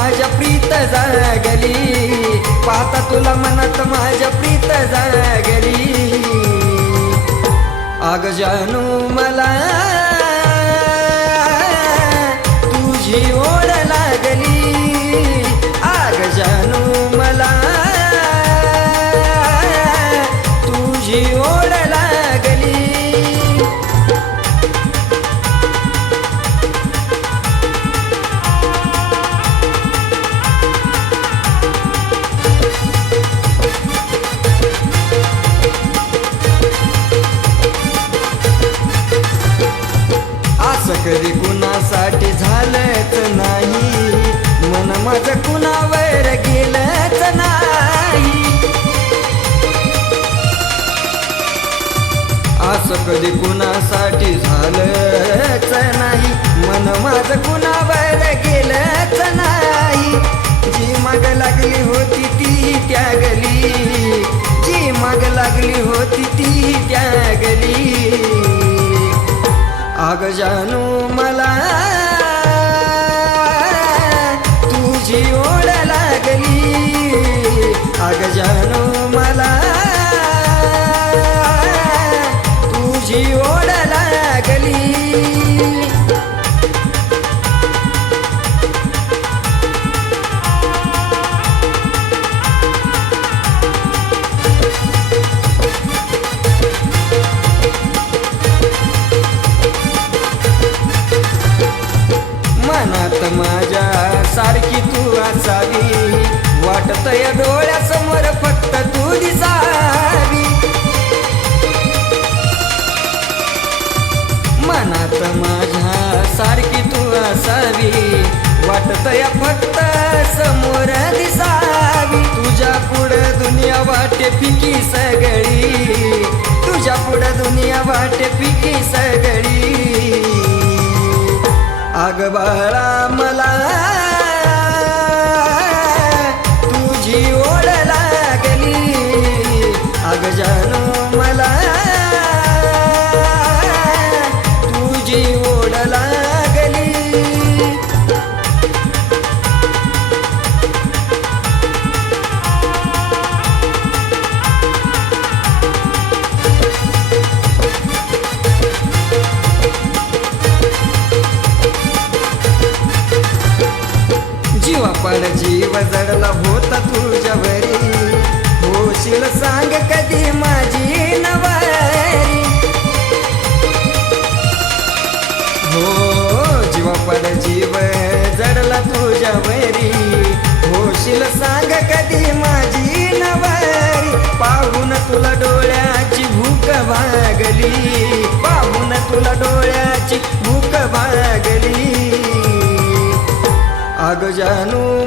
माझ्या प्रीत जागली पाहता तुला मनात माझ्या प्रीत जागली आग जानू मला असं कधी कुणासाठी झालंच नाही मन माझं कुणावर गेलंच नाही जी मग लागली होती ती त्यागली जी मग लागली होती ती त्यागली आग जानू मला तुझी ओढ लागली आग जानू तुझी ओढ लागली मनात माझ्या सारखी तू असावी वाटत या डोळे माझ्या सारखी तू असावी या फक्त समोर दिसावी तुझ्या पुढं दुनिया वाटे फिकी सगळी तुझ्या पुढं दुनिया वाटे फिकी सगळी आग बाळा चढला होत तुझ्यावरी होशील सांग कधी माझी नवारी हो जीवा पड जीव जडला तुझ्यावरी होशील सांग कधी माझी नवारी पाहून तुला डोळ्याची भूक भागली पाहून तुला डोळ्याची भूक भागली अग जानू